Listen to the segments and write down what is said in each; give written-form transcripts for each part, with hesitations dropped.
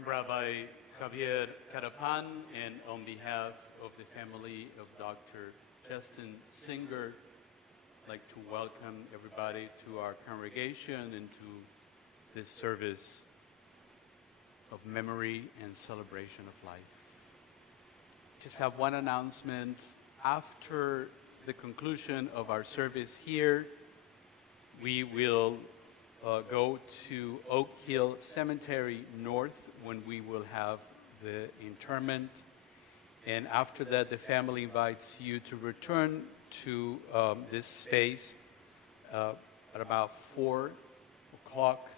I'm Rabbi Javier Carapan, and on behalf of the family of Dr. Justin Singer, I'd like to welcome everybody to our congregation and to this service of memory and celebration of life. Just have one announcement. After the conclusion of our service here, we will go to Oak Hill Cemetery North when we will have the interment. And after that, the family invites you to return to this space at about 4 o'clock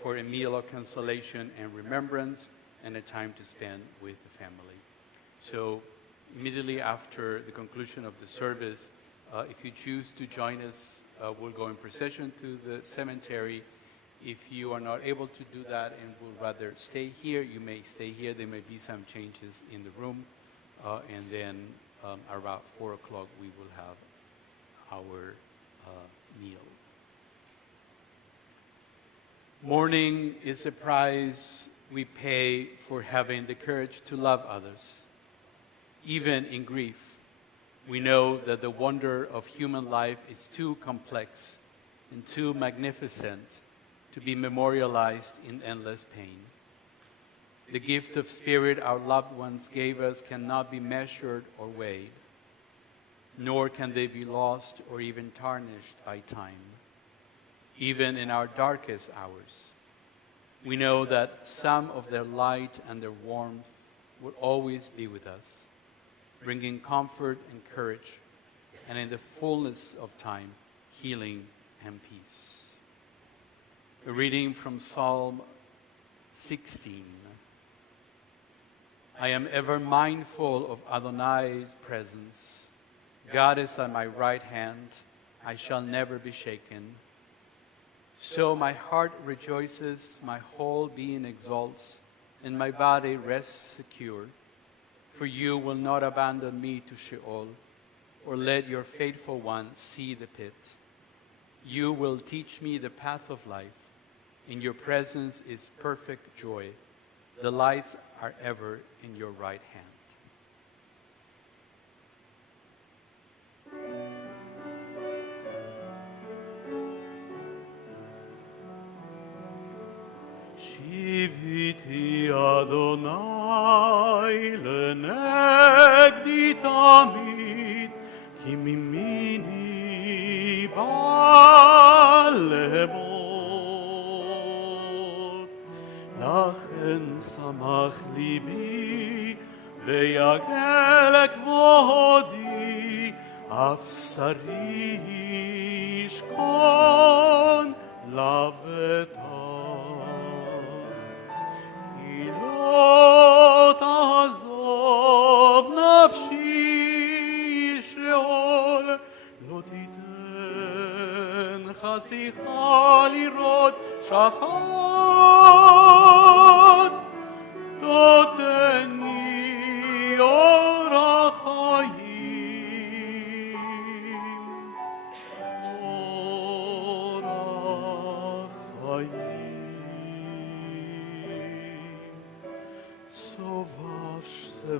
for a meal of consolation and remembrance and a time to spend with the family. So immediately after the conclusion of the service, if you choose to join us, we'll go in procession to the cemetery. If you are not able to do that and would rather stay here, you may stay here. There may be some changes in the room. And then around 4 o'clock, we will have our meal. Mourning is a price we pay for having the courage to love others. Even in grief, we know that the wonder of human life is too complex and too magnificent to be memorialized in endless pain. The gift of spirit our loved ones gave us cannot be measured or weighed, nor can they be lost or even tarnished by time. Even in our darkest hours, we know that some of their light and their warmth will always be with us, bringing comfort and courage, and in the fullness of time, healing and peace. A reading from Psalm 16. I am ever mindful of Adonai's presence. God is at my right hand. I shall never be shaken. So my heart rejoices, my whole being exalts, and my body rests secure. For you will not abandon me to Sheol, or let your faithful one see the pit. You will teach me the path of life. In your presence is perfect joy. The lights are ever in your right hand. Shiviti Adonai lenegdi tamid, ki mimini ba'al lemor. Lachen samach libi, ve'yagel kvodi, af sari yishkon lavetah. לא תעזוב נפשי שאול, לא תיתן חשיכה לראות שחת, תותני אור החיים, אור החיים. סובב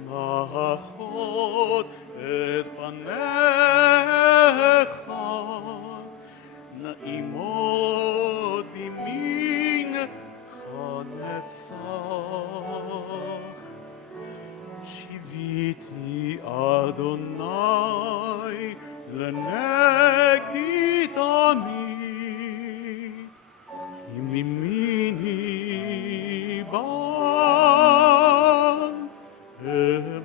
שמחות את פניך, נעימות בימינך נצח. שיוויתי אדוני לנגדי תמיד, כי מימיני בא אמור.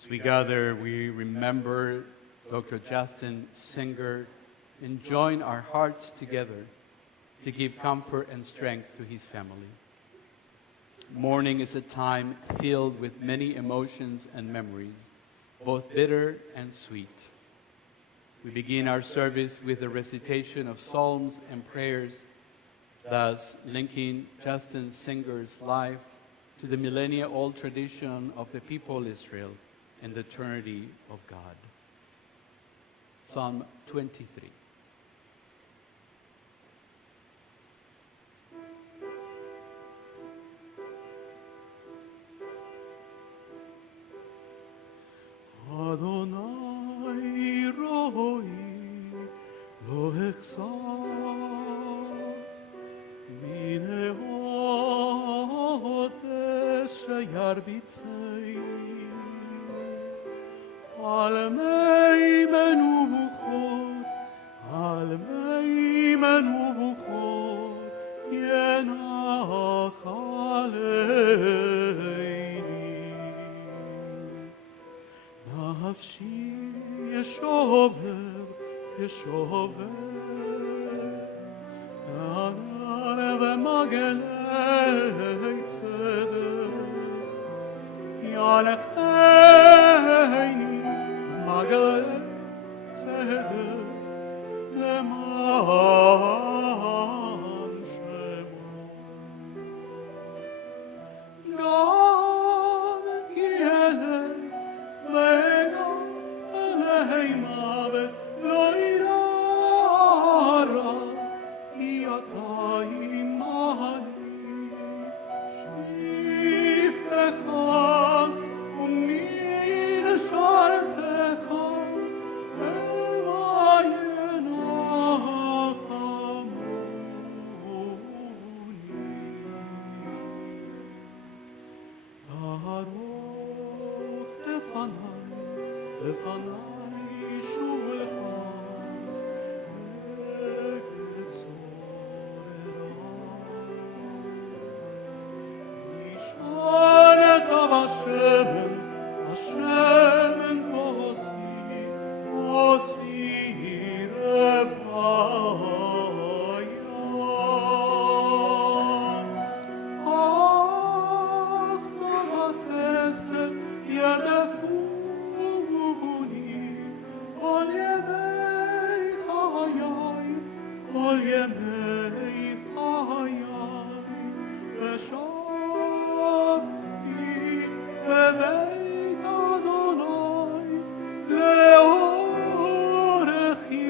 As we gather, we remember Dr. Justin Singer and join our hearts together to give comfort and strength to his family. Mourning is a time filled with many emotions and memories, both bitter and sweet. We begin our service with the recitation of psalms and prayers, thus linking Justin Singer's life to the millennia-old tradition of the people of Israel and the eternity of God. Psalm 23. Adonai roi lo echsar mine odes sheyarbitzei al mei menuchot yenach aleini nafshi yeshover anar v'magelei tzedek yalecheini magelei tzedek leman shemo God kielei vega elei mavet lo irara ki ata imani shiftecha umin shartecha לפניי שולחן נשענת על השמן כוסי רוויה אך בחסד ירדפו כל ימי חיי ושבתי בבית אדוני לאורך ימים.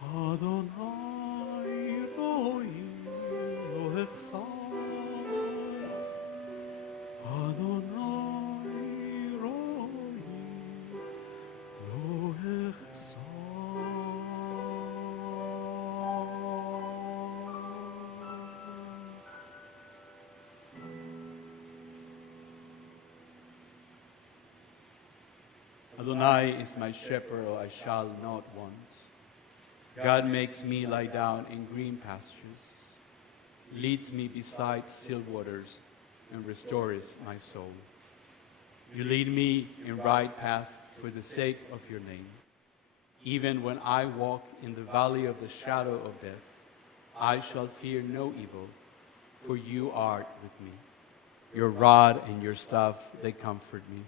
אדוני רואי לא אחסר Adonai is my shepherd, I shall not want. God makes me lie down in green pastures, leads me beside still waters, and restores my soul. You lead me in right path for the sake of your name. Even when I walk in the valley of the shadow of death, I shall fear no evil, for you are with me. Your rod and your staff, they comfort me.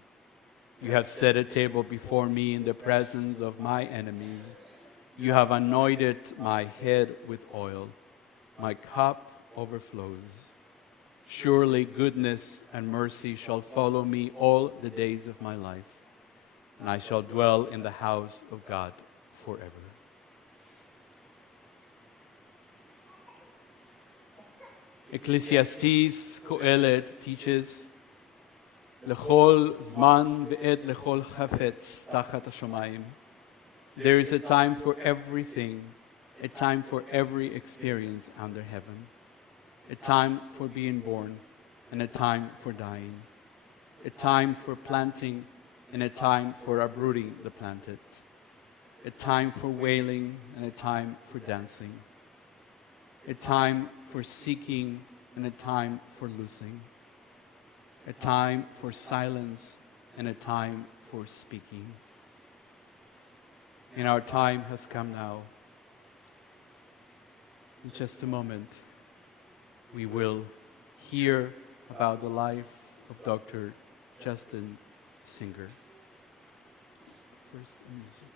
You have set a table before me in the presence of my enemies. You have anointed my head with oil. My cup overflows. Surely goodness and mercy shall follow me all the days of my life, and I shall dwell in the house of God forever. Ecclesiastes Kohelet teaches, Lechol zman ve'et lechol chafetz tachat hashamayim. There is a time for everything, a time for every experience under heaven, a time for being born and a time for dying, a time for planting and a time for uprooting the planted, a time for wailing and a time for dancing, a time for seeking and a time for losing, a time for silence and a time for speaking. and our time has come now. In just a moment, we will hear about the life of Dr. Justin Singer. First, music.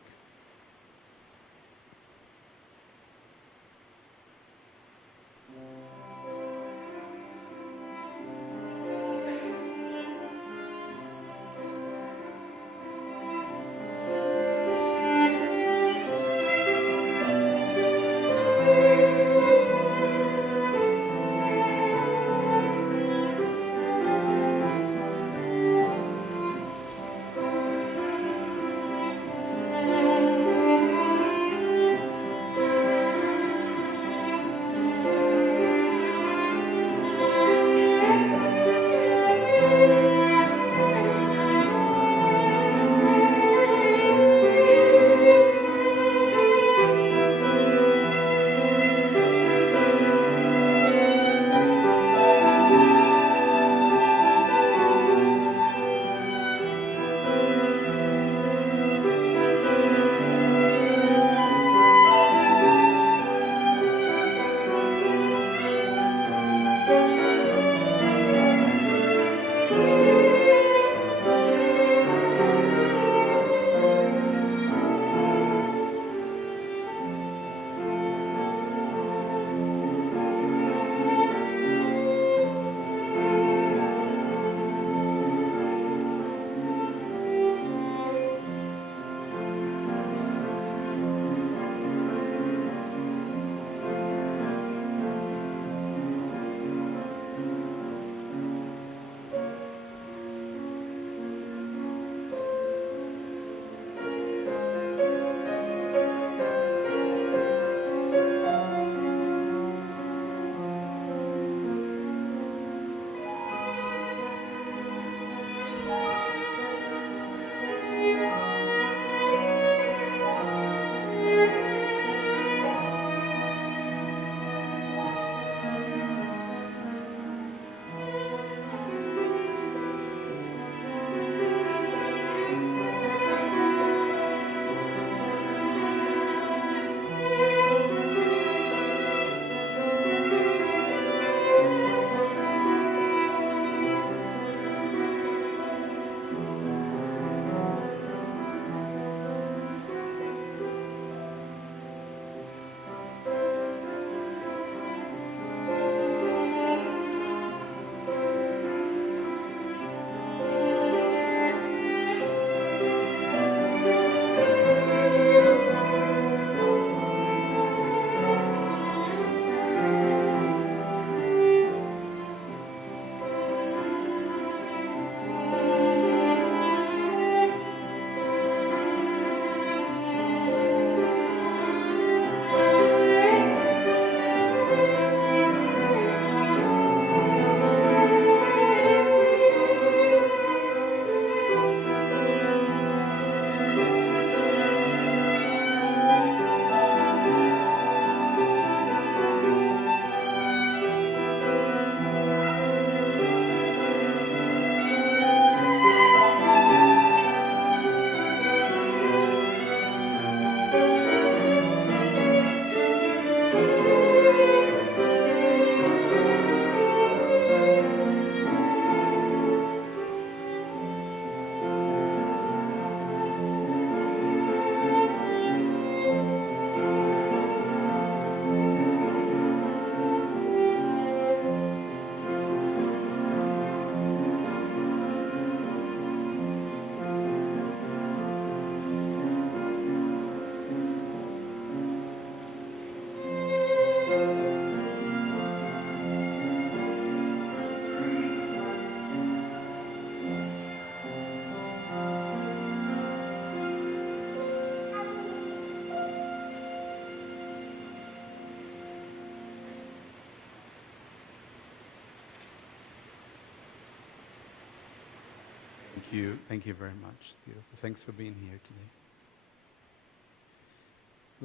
Thank you. Thank you very much. Beautiful. Thanks for being here today.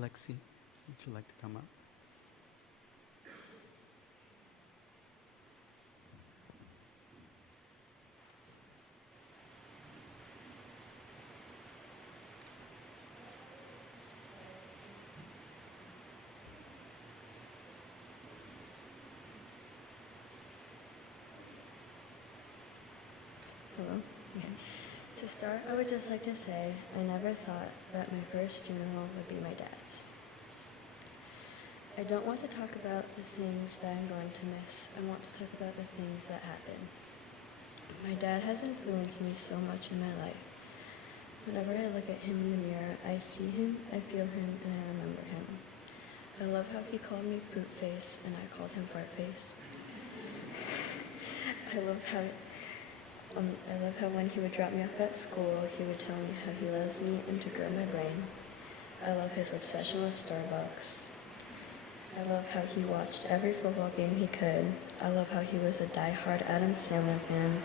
Lexi, would you like to come up? Hello? Okay. To start, I would just like to say I never thought that my first funeral would be my dad's. I don't want to talk about the things that I'm going to miss. I want to talk about the things that happened. My dad has influenced me so much in my life. Whenever I look at him in the mirror, I see him, I feel him, and I remember him. I love how he called me poop face, and I called him fart face. I love how when he would drop me off at school, he would tell me how he loves me and to grow my brain. I love his obsession with Starbucks. I love how he watched every football game he could. I love how he was a die-hard Adam Sandler fan.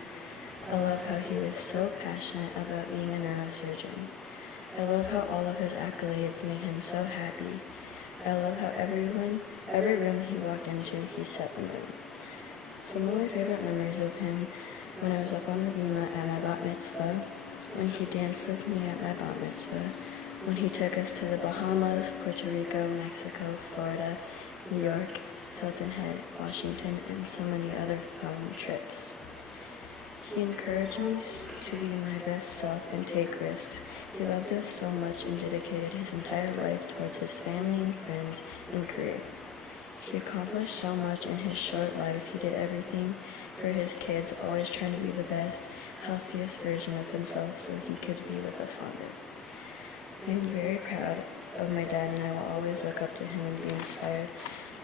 I love how he was so passionate about being a neurosurgeon. I love how all of his accolades made him so happy. I love how every room he walked into, he set the mood. Some of my favorite memories of him when I was up on the bima at my bat mitzvah, when he danced with me at my bat mitzvah, when he took us to the Bahamas, Puerto Rico, Mexico, Florida, New York, Hilton Head, Washington, and so many other fun trips. He encouraged me to be my best self and take risks. He loved us so much and dedicated his entire life towards his family and friends and career. He accomplished so much in his short life. He did everything for his kids, always trying to be the best, healthiest version of himself so he could be with us longer. I am very proud of my dad, and I will always look up to him and be inspired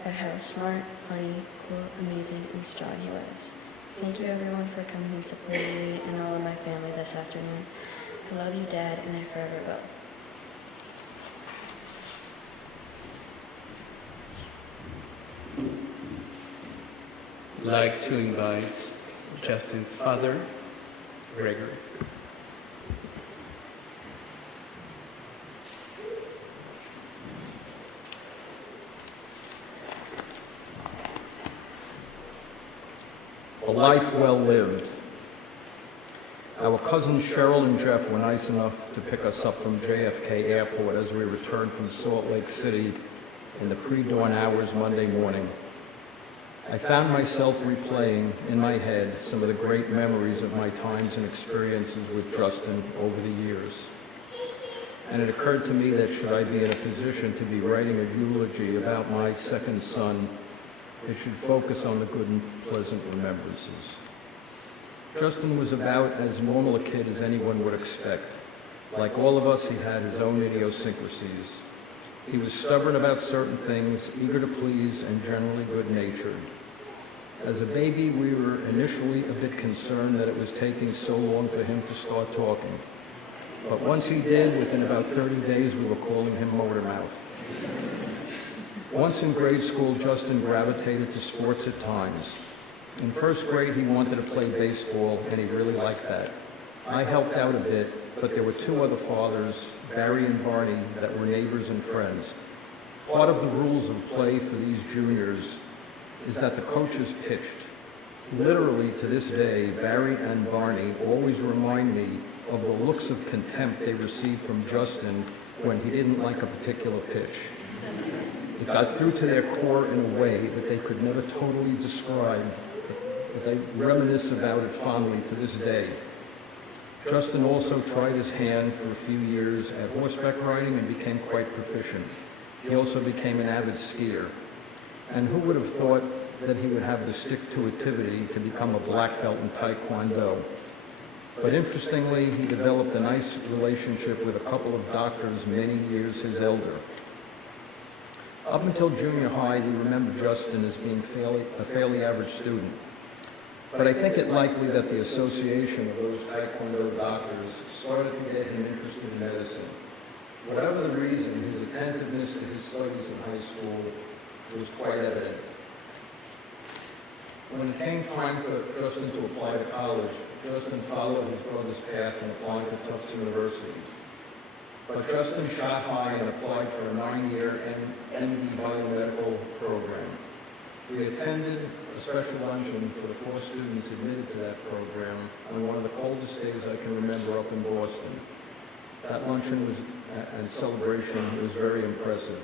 by how smart, funny, cool, amazing, and strong he was. Thank you everyone for coming and supporting me and all of my family this afternoon. I love you, Dad, and I forever will. I'd like to invite Justin's father, Gregory. A life well lived. Our cousins Cheryl and Jeff were nice enough to pick us up from JFK Airport as we returned from Salt Lake City in the pre-dawn hours Monday morning. I found myself replaying in my head some of the great memories of my times and experiences with Justin over the years. And it occurred to me that should I be in a position to be writing a eulogy about my second son, it should focus on the good and pleasant remembrances. Justin was about as normal a kid as anyone would expect. Like all of us, he had his own idiosyncrasies. He was stubborn about certain things, eager to please, and generally good-natured. As a baby, we were initially a bit concerned that it was taking so long for him to start talking. But once he did, within about 30 days, we were calling him Motormouth. Once in grade school, Justin gravitated to sports at times. In first grade, he wanted to play baseball, and he really liked that. I helped out a bit, but there were two other fathers, Barry and Barney, that were neighbors and friends. Part of the rules of play for these juniors is that the coaches pitched. Literally, to this day, Barry and Barney always remind me of the looks of contempt they received from Justin when he didn't like a particular pitch. It got through to their core in a way that they could never totally describe, but they reminisce about it fondly to this day. Justin also tried his hand for a few years at horseback riding and became quite proficient. He also became an avid skier. And who would have thought that he would have the stick-to-itivity to become a black belt in Taekwondo? But interestingly, he developed a nice relationship with a couple of doctors many years his elder. Up until junior high, we remember Justin as being a fairly average student. But I think it likely that the association of those Taekwondo doctors started to get him interested in medicine. Whatever the reason, his attentiveness to his studies in high school was quite evident. When it came time for Justin to apply to college, Justin followed his brother's path and applied to Tufts University. But Justin shot high and applied for a 9-year MD biomedical program. We attended a special luncheon for the 4 students admitted to that program on one of the coldest days I can remember up in Boston. That luncheon and celebration was very impressive.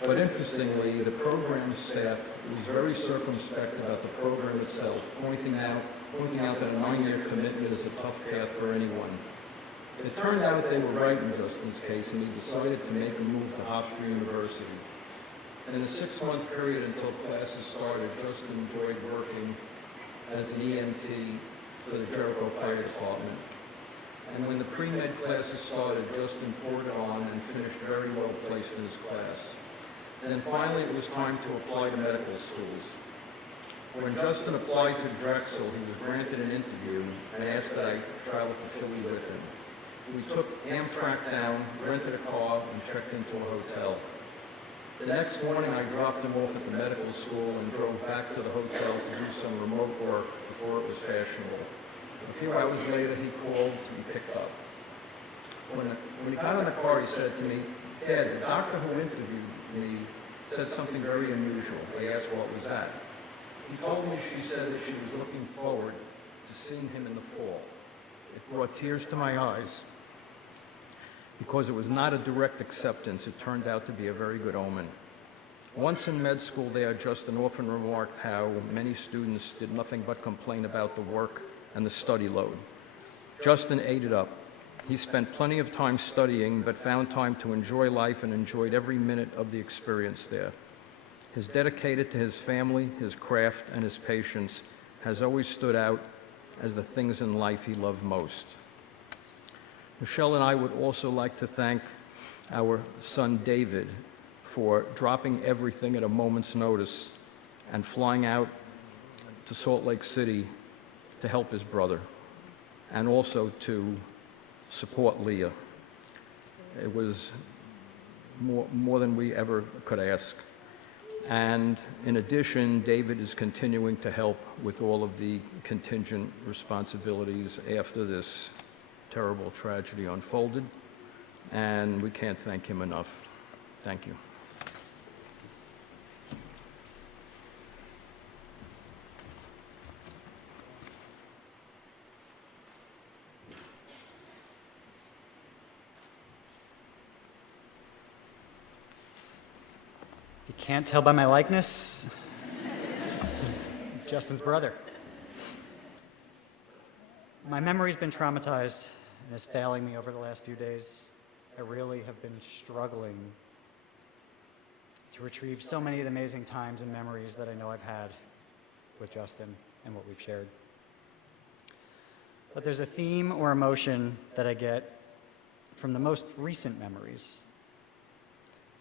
But interestingly, the program staff was very circumspect about the program itself, pointing out pointing out that a 9-year commitment is a tough path for anyone. It turned out they were right in Justin's case, and he decided to make a move to Hofstra University. In the 6-month period until classes started, Justin enjoyed working as an EMT for the Jericho Fire Department. And when the pre-med classes started, Justin poured on and finished very well placed in his class. And then finally it was time to apply to medical schools. When Justin applied to Drexel, he was granted an interview and asked that I travel to Philly with him. We took Amtrak down, rented a car, and checked into a hotel. The next morning, I dropped him off at the medical school and drove back to the hotel to do some remote work before it was fashionable. A few hours later, he called and picked up. When he got in the car, he said to me, "Dad, the doctor who interviewed me said something very unusual." I asked what was that. He told me she said that she was looking forward to seeing him in the fall. It brought tears to my eyes. Because it was not a direct acceptance, it turned out to be a very good omen. Once in med school there, Justin often remarked how many students did nothing but complain about the work and the study load. Justin ate it up. He spent plenty of time studying, but found time to enjoy life and enjoyed every minute of the experience there. His dedicated to his family, his craft, and his patience has always stood out as the things in life he loved most. Michelle and I would also like to thank our son David for dropping everything at a moment's notice and flying out to Salt Lake City to help his brother and also to support Leah. It was more than we ever could ask. And in addition, David is continuing to help with all of the contingent responsibilities after this terrible tragedy unfolded, and we can't thank him enough. Thank you. If you can't tell by my likeness, Justin's brother. My memory's been traumatized and is failing me over the last few days. I really have been struggling to retrieve so many of the amazing times and memories that I know I've had with Justin and what we've shared. But there's a theme or emotion that I get from the most recent memories,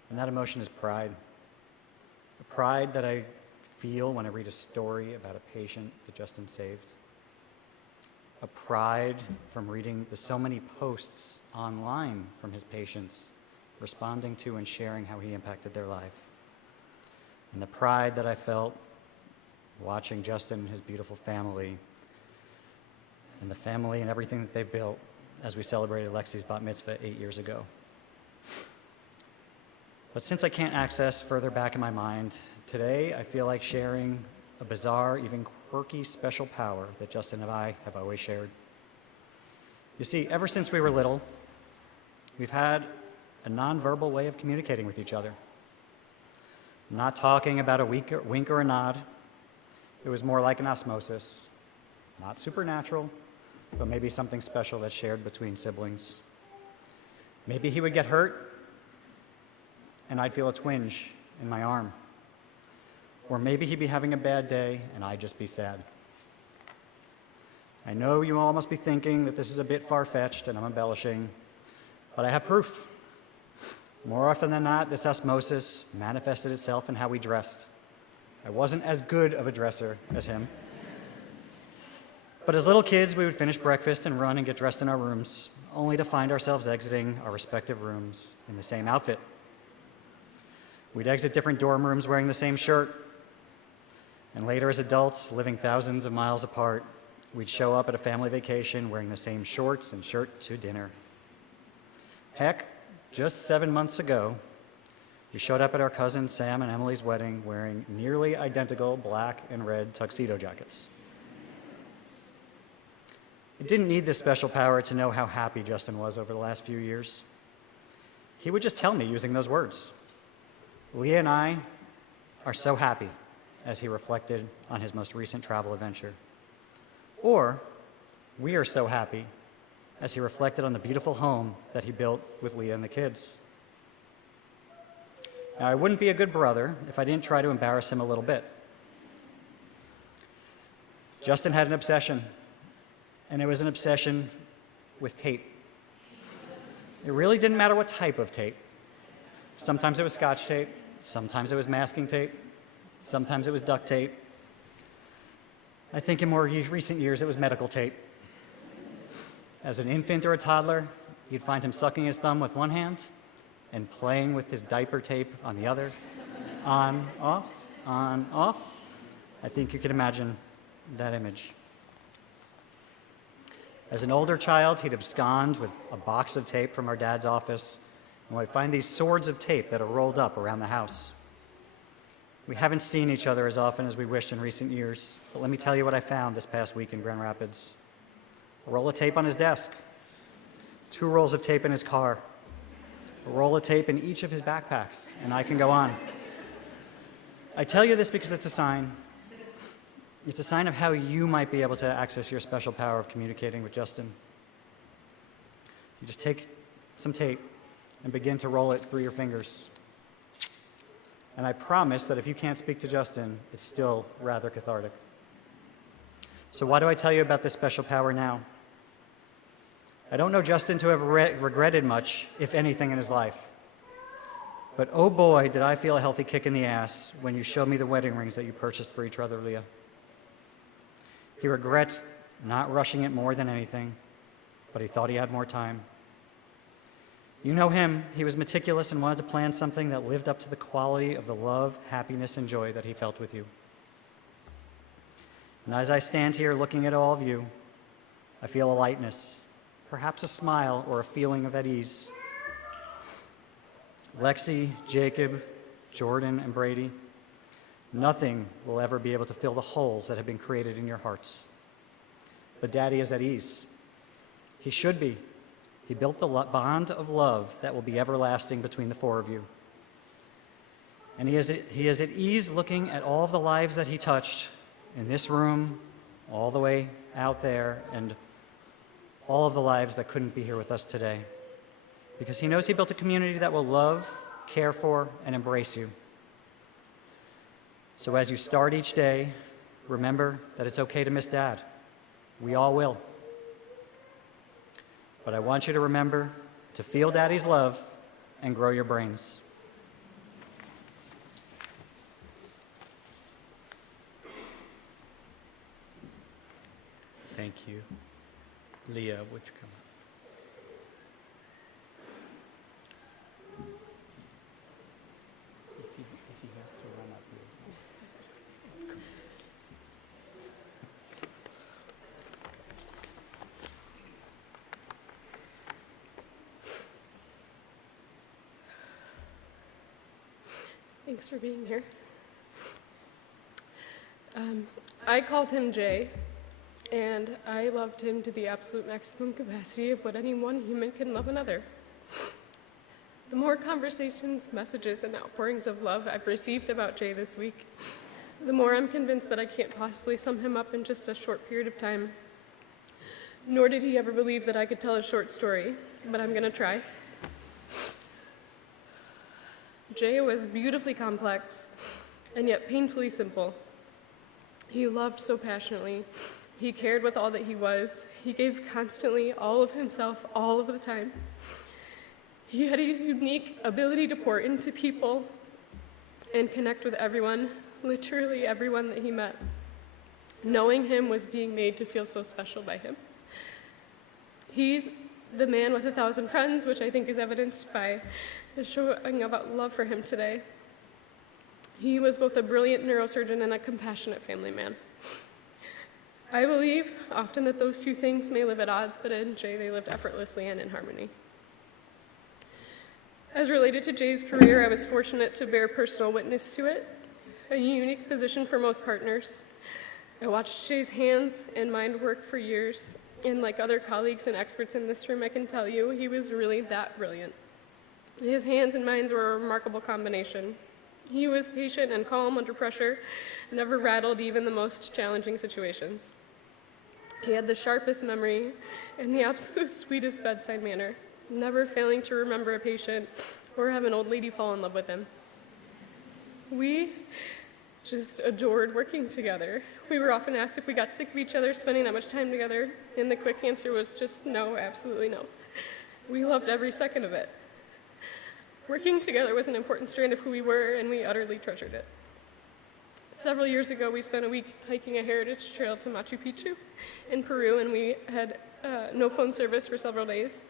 and that emotion is pride. The pride that I feel when I read a story about a patient that Justin saved. A pride from reading the so many posts online from his patients, responding to and sharing how he impacted their life. And the pride that I felt watching Justin and his beautiful family, and the family and everything that they've built as we celebrated Lexi's bat mitzvah 8 years ago. But since I can't access further back in my mind, today I feel like sharing a bizarre, even quirky, special power that Justin and I have always shared. You see, ever since we were little, we've had a nonverbal way of communicating with each other. Not talking about a wink or a nod. It was more like an osmosis. Not supernatural, but maybe something special that's shared between siblings. Maybe he would get hurt, and I'd feel a twinge in my arm. Or maybe he'd be having a bad day, and I'd just be sad. I know you all must be thinking that this is a bit far-fetched and I'm embellishing, but I have proof. More often than not, this osmosis manifested itself in how we dressed. I wasn't as good of a dresser as him. But as little kids, we would finish breakfast and run and get dressed in our rooms, only to find ourselves exiting our respective rooms in the same outfit. We'd exit different dorm rooms wearing the same shirt. And later, as adults, living thousands of miles apart, we'd show up at a family vacation wearing the same shorts and shirt to dinner. Heck, just 7 months ago, we showed up at our cousin Sam and Emily's wedding wearing nearly identical black and red tuxedo jackets. I didn't need this special power to know how happy Justin was over the last few years. He would just tell me using those words. Leah and I are so happy, as he reflected on his most recent travel adventure. Or we are so happy as he reflected on the beautiful home that he built with Leah and the kids. Now, I wouldn't be a good brother if I didn't try to embarrass him a little bit. Justin had an obsession, and it was an obsession with tape. It really didn't matter what type of tape. Sometimes it was Scotch tape, sometimes it was masking tape, sometimes it was duct tape. I think in more recent years it was medical tape. As an infant or a toddler, you'd find him sucking his thumb with one hand and playing with his diaper tape on the other. On, off, on, off. I think you can imagine that image. As an older child, he'd abscond with a box of tape from our dad's office, and we'd find these swords of tape that are rolled up around the house. We haven't seen each other as often as we wished in recent years, but let me tell you what I found this past week in Grand Rapids. A roll of tape on his desk, 2 rolls of tape in his car, a roll of tape in each of his backpacks, and I can go on. I tell you this because it's a sign. It's a sign of how you might be able to access your special power of communicating with Justin. You just take some tape and begin to roll it through your fingers. And I promise that if you can't speak to Justin, it's still rather cathartic. So why do I tell you about this special power now? I don't know Justin to have regretted much, if anything, in his life. But oh boy, did I feel a healthy kick in the ass when you showed me the wedding rings that you purchased for each other, Leah. He regrets not rushing it more than anything, but he thought he had more time. You know him, he was meticulous and wanted to plan something that lived up to the quality of the love, happiness, and joy that he felt with you. And as I stand here looking at all of you, I feel a lightness, perhaps a smile or a feeling of at ease. Lexi, Jacob, Jordan, and Brady, nothing will ever be able to fill the holes that have been created in your hearts. But Daddy is at ease. He should be. He built the bond of love that will be everlasting between the 4 of you. And he is at ease looking at all of the lives that he touched in this room, all the way out there, and all of the lives that couldn't be here with us today. Because he knows he built a community that will love, care for, and embrace you. So as you start each day, remember that it's okay to miss Dad. We all will. But I want you to remember to feel Daddy's love and grow your brains. Thank you. Leah, would you come up? If he has to run up here. Thanks for being here. I called him Jay, and I loved him to the absolute maximum capacity of what any one human can love another. The more conversations, messages, and outpourings of love I've received about Jay this week, the more I'm convinced that I can't possibly sum him up in just a short period of time. Nor did he ever believe that I could tell a short story, but I'm gonna try. Jay was beautifully complex and yet painfully simple. He loved so passionately. He cared with all that he was. He gave constantly all of himself, all of the time. He had a unique ability to pour into people and connect with everyone, literally everyone that he met. Knowing him was being made to feel so special by him. He's the man with 1,000 friends, which I think is evidenced by the showing about love for him today. He was both a brilliant neurosurgeon and a compassionate family man. I believe often that those two things may live at odds, but in Jay they lived effortlessly and in harmony. As related to Jay's career, I was fortunate to bear personal witness to it, a unique position for most partners. I watched Jay's hands and mind work for years, and like other colleagues and experts in this room, I can tell you he was really that brilliant. His hands and minds were a remarkable combination. He was patient and calm under pressure, never rattled even the most challenging situations. He had the sharpest memory and the absolute sweetest bedside manner, never failing to remember a patient or have an old lady fall in love with him. We just adored working together. We were often asked if we got sick of each other spending that much time together, and the quick answer was just no, absolutely no. We loved every second of it. Working together was an important strand of who we were, and we utterly treasured it. Several years ago, we spent a week hiking a heritage trail to Machu Picchu in Peru, and we had no phone service for several days.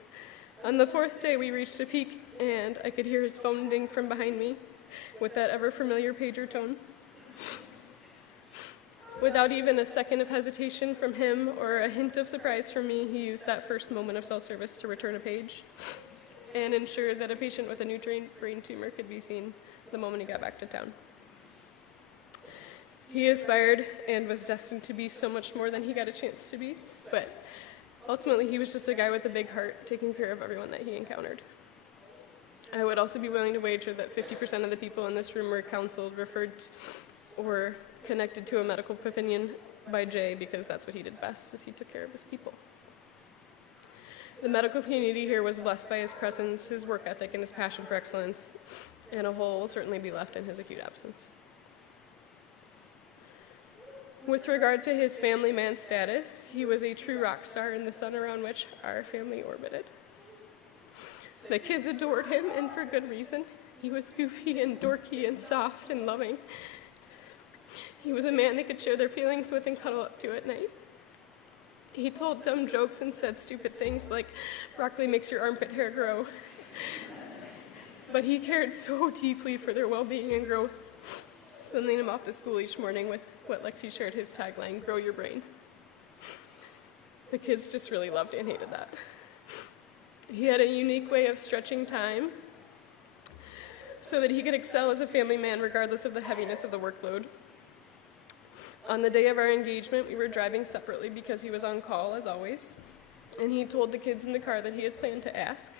On the fourth day, we reached a peak, and I could hear his phone ding from behind me with that ever-familiar pager tone. Without even a second of hesitation from him or a hint of surprise from me, he used that first moment of self-service to return a page and ensure that a patient with a new brain tumor could be seen the moment he got back to town. He aspired and was destined to be so much more than he got a chance to be, but ultimately he was just a guy with a big heart taking care of everyone that he encountered. I would also be willing to wager that 50% of the people in this room were counseled, referred, or connected to a medical opinion by Jay, because that's what he did best, is he took care of his people. The medical community here was blessed by his presence, his work ethic, and his passion for excellence, and a hole will certainly be left in his acute absence. With regard to his family man status, he was a true rock star in the sun around which our family orbited. The kids adored him, and for good reason. He was goofy and dorky and soft and loving. He was a man they could share their feelings with and cuddle up to at night. He told dumb jokes and said stupid things like, broccoli makes your armpit hair grow. But he cared so deeply for their well-being and growth, sending them off to school each morning with what Lexi shared his tagline, grow your brain. The kids just really loved and hated that. He had a unique way of stretching time so that he could excel as a family man regardless of the heaviness of the workload. On the day of our engagement, we were driving separately because he was on call, as always, and he told the kids in the car that he had planned to ask,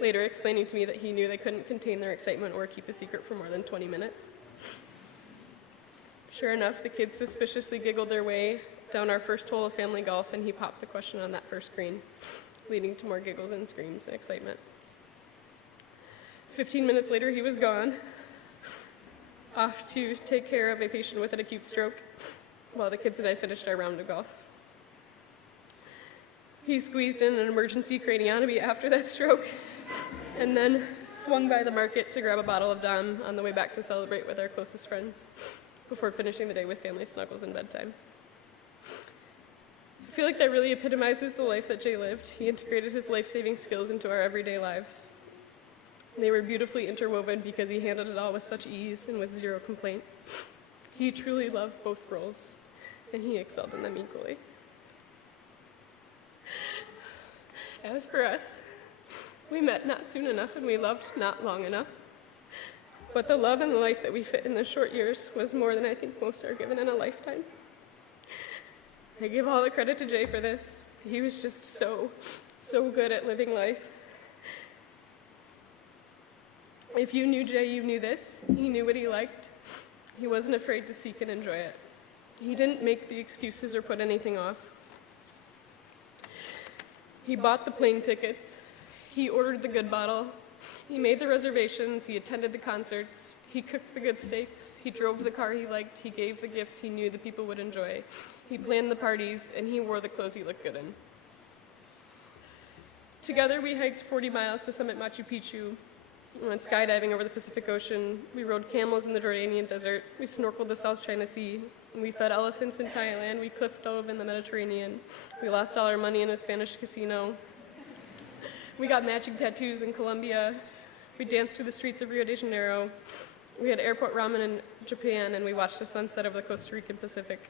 later explaining to me that he knew they couldn't contain their excitement or keep a secret for more than 20 minutes. Sure enough, the kids suspiciously giggled their way down our first hole of family golf, and he popped the question on that first green, leading to more giggles and screams and excitement. 15 minutes later, he was gone, off to take care of a patient with an acute stroke, while the kids and I finished our round of golf. He squeezed in an emergency craniotomy after that stroke, and then swung by the market to grab a bottle of Dom on the way back to celebrate with our closest friends, before finishing the day with family snuggles and bedtime. I feel like that really epitomizes the life that Jay lived. He integrated his life-saving skills into our everyday lives. They were beautifully interwoven because he handled it all with such ease and with zero complaint. He truly loved both roles, and he excelled in them equally. As for us, we met not soon enough, and we loved not long enough. But the love and the life that we fit in the short years was more than I think most are given in a lifetime. I give all the credit to Jay for this. He was just so good at living life. If you knew Jay, you knew this. He knew what he liked. He wasn't afraid to seek and enjoy it. He didn't make the excuses or put anything off. He bought the plane tickets. He ordered the good bottle. He made the reservations. He attended the concerts. He cooked the good steaks. He drove the car he liked. He gave the gifts he knew the people would enjoy. He planned the parties, and he wore the clothes he looked good in. Together, we hiked 40 miles to summit Machu Picchu. We went skydiving over the Pacific Ocean. We rode camels in the Jordanian desert. We snorkeled the South China Sea. We fed elephants in Thailand. We cliff dove in the Mediterranean. We lost all our money in a Spanish casino. We got matching tattoos in Colombia. We danced through the streets of Rio de Janeiro. We had airport ramen in Japan, and we watched the sunset over the Costa Rican Pacific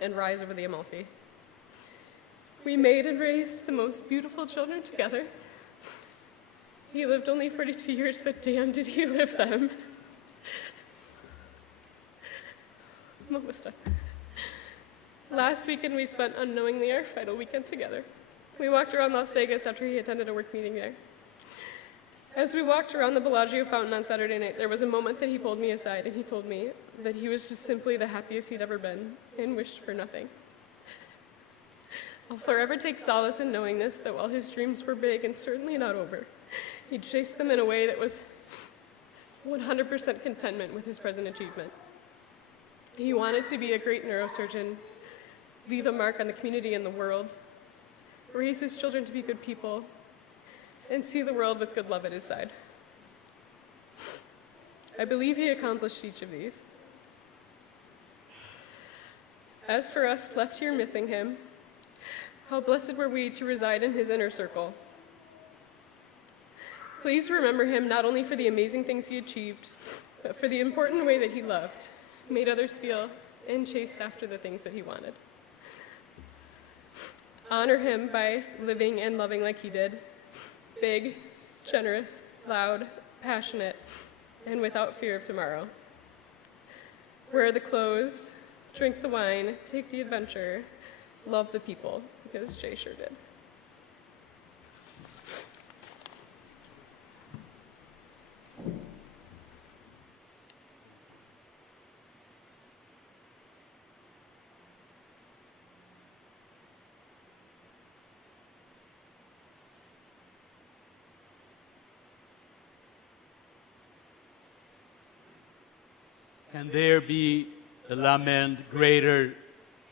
and rise over the Amalfi. We made and raised the most beautiful children together. He lived only 42 years, but damn, did he live them. I'm almost done. Last weekend, we spent unknowingly our final weekend together. We walked around Las Vegas after he attended a work meeting there. As we walked around the Bellagio fountain on Saturday night, there was a moment that he pulled me aside and he told me that he was just simply the happiest he'd ever been and wished for nothing. I'll forever take solace in knowing this, that while his dreams were big and certainly not over, he chased them in a way that was 100% contentment with his present achievement. He wanted to be a great neurosurgeon, leave a mark on the community and the world, raise his children to be good people, and see the world with good love at his side. I believe he accomplished each of these. As for us left here missing him, how blessed were we to reside in his inner circle. Please remember him not only for the amazing things he achieved, but for the important way that he loved, made others feel, and chased after the things that he wanted. Honor him by living and loving like he did, big, generous, loud, passionate, and without fear of tomorrow. Wear the clothes, drink the wine, take the adventure, love the people, because Jay sure did. Can there be a lament greater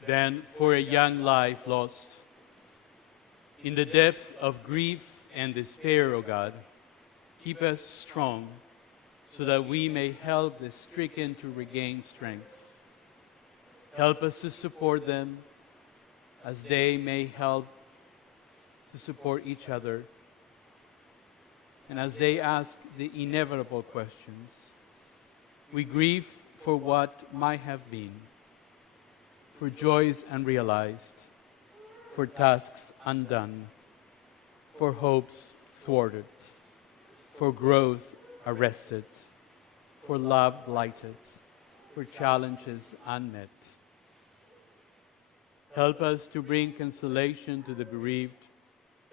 than for a young life lost? In the depth of grief and despair, O God, keep us strong so that we may help the stricken to regain strength. Help us to support them as they may help to support each other, and as they ask the inevitable questions. We grieve for what might have been, for joys unrealized, for tasks undone, for hopes thwarted, for growth arrested, for love blighted, for challenges unmet. Help us to bring consolation to the bereaved.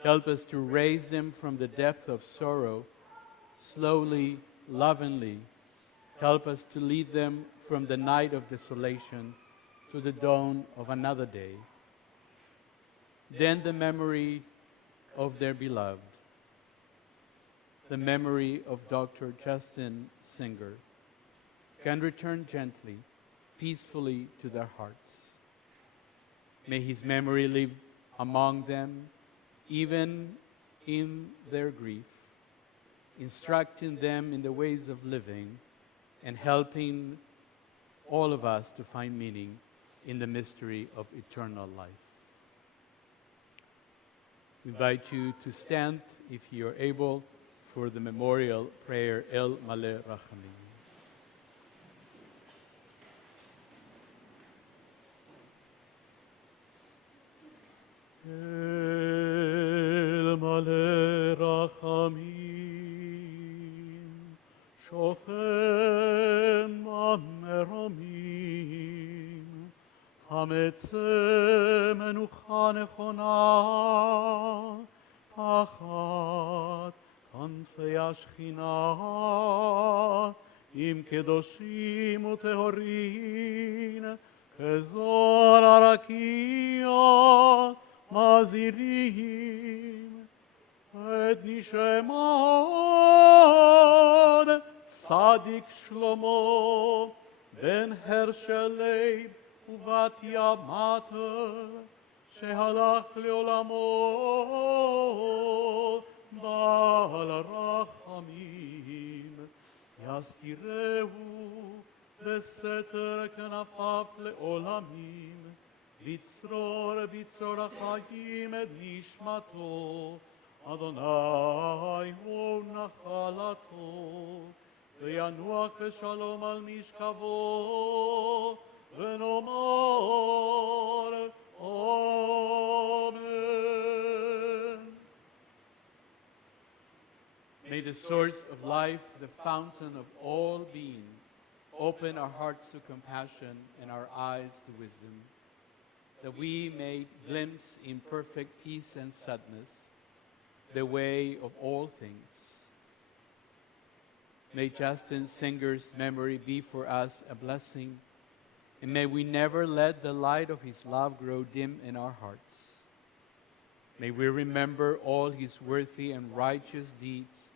Help us to raise them from the depth of sorrow, slowly, lovingly. Help us to lead them from the night of desolation to the dawn of another day. Then the memory of their beloved, the memory of Dr. Justin Singer, can return gently, peacefully to their hearts. May his memory live among them, even in their grief, instructing them in the ways of living and helping all of us to find meaning in the mystery of eternal life. We invite you to stand, if you are able, for the memorial prayer, El Maleh Rachamim. El Maleh Rachamim, Shochem Meramim, Hametzeh Menucha Nechona, Tachat Kanfei Ashchina, Im Kedoshim Utehorin, Kezor Arakia, Mazirim, Et Nishemad, Tzadik Shlomo, Ben Hersheleib, Uvatia Mater, Shehalach Leolamo, Baal Rachamim, Yastireu, Beseter Kenafaf Leolamim, Vitzror Achayim Et Nishmato, Adonai Hu Nachalato, Ve'yanuach V'shalom Al Mishkavo, Ve'nomar Amen. May the source of life, the fountain of all being, open our hearts to compassion and our eyes to wisdom, that we may glimpse in perfect peace and sadness the way of all things. May Justin Singer's memory be for us a blessing, and may we never let the light of his love grow dim in our hearts. May we remember all his worthy and righteous deeds,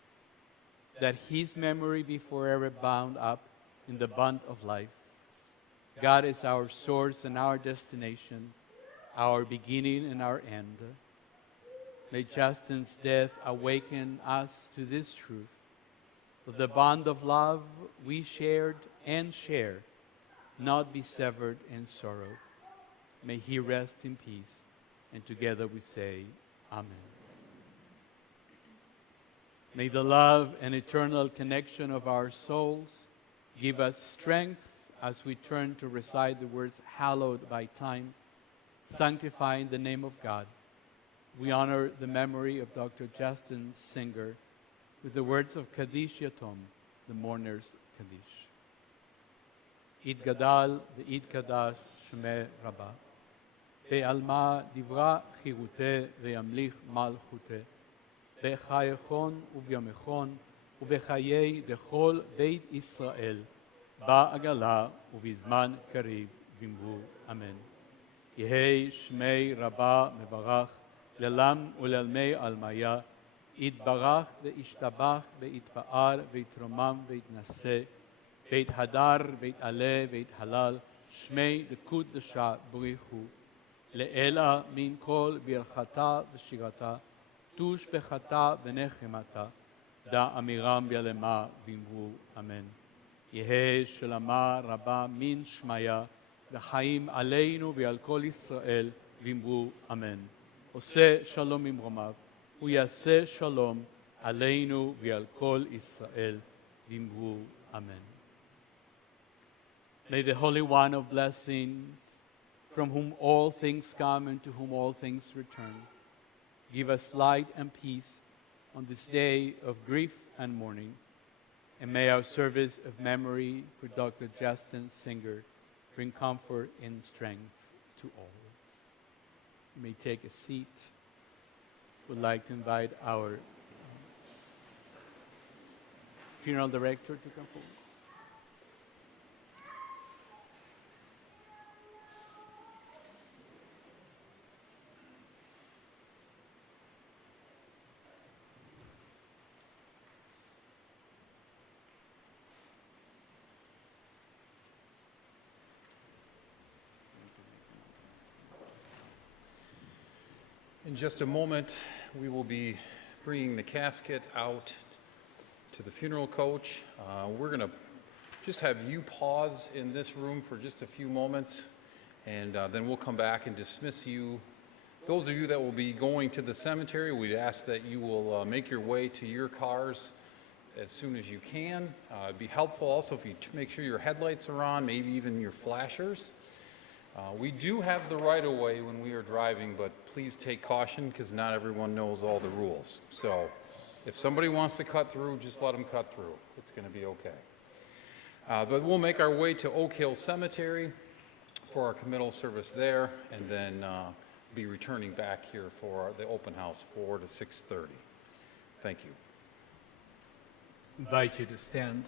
that his memory be forever bound up in the bond of life. God is our source and our destination, our beginning and our end. May Justin's death awaken us to this truth, that the bond of love we shared and share not be severed in sorrow. May he rest in peace, and together we say, Amen. May the love and eternal connection of our souls give us strength as we turn to recite the words hallowed by time, sanctifying the name of God. We honor the memory of Dr. Justin Singer with the words of Kaddish Yatom, the mourner's Kaddish. Id Gadal ve'id Kadash Shmei Rabbah. Be'alma divra chirute ve'yamlich malchute. Be'chayechon uvyamechon ובחיי דכל בית ישראל, בעגלה ובזמן קריב ואמרו אמן. יהי שמי רבה מברך, לעולם ולעלמי עלמיה, יתברך וישתבח ויתפאר ויתרומם ויתנשא, ויתהדר ויתעלה ויתהלל, שמי דקודשה בריחו, לאלה מן כל ברכתה ושירתה, תושבחתה ונחמתה, דע אמירם בלמה ואמרו אמן. יהי שלמה רבה מן שמיה, וחיים עלינו ועל כל ישראל ואמרו אמן. עושה שלום ממרומיו, הוא יעשה שלום עלינו ועל כל ישראל ואמרו אמן. May the Holy One of blessings, from whom all things come and to whom all things return, give us light and peace on this day of grief and mourning, and may our service of memory for Dr. Justin Singer bring comfort and strength to all. You may take a seat. Would like to invite our funeral director to come forward. In just a moment, we will be bringing the casket out to the funeral coach. We're going to just have you pause in this room for just a few moments, and then we'll come back and dismiss you. Those of you that will be going to the cemetery, we'd ask that you will make your way to your cars as soon as you can. It'd be helpful also if you make sure your headlights are on, maybe even your flashers. We do have the right-of-way when we are driving, but please take caution because not everyone knows all the rules. So if somebody wants to cut through, just let them cut through. It's going to be okay. But we'll make our way to Oak Hill Cemetery for our committal service there, and then be returning back here for the open house, 4 to 6:30. Thank you. Invite you to stand.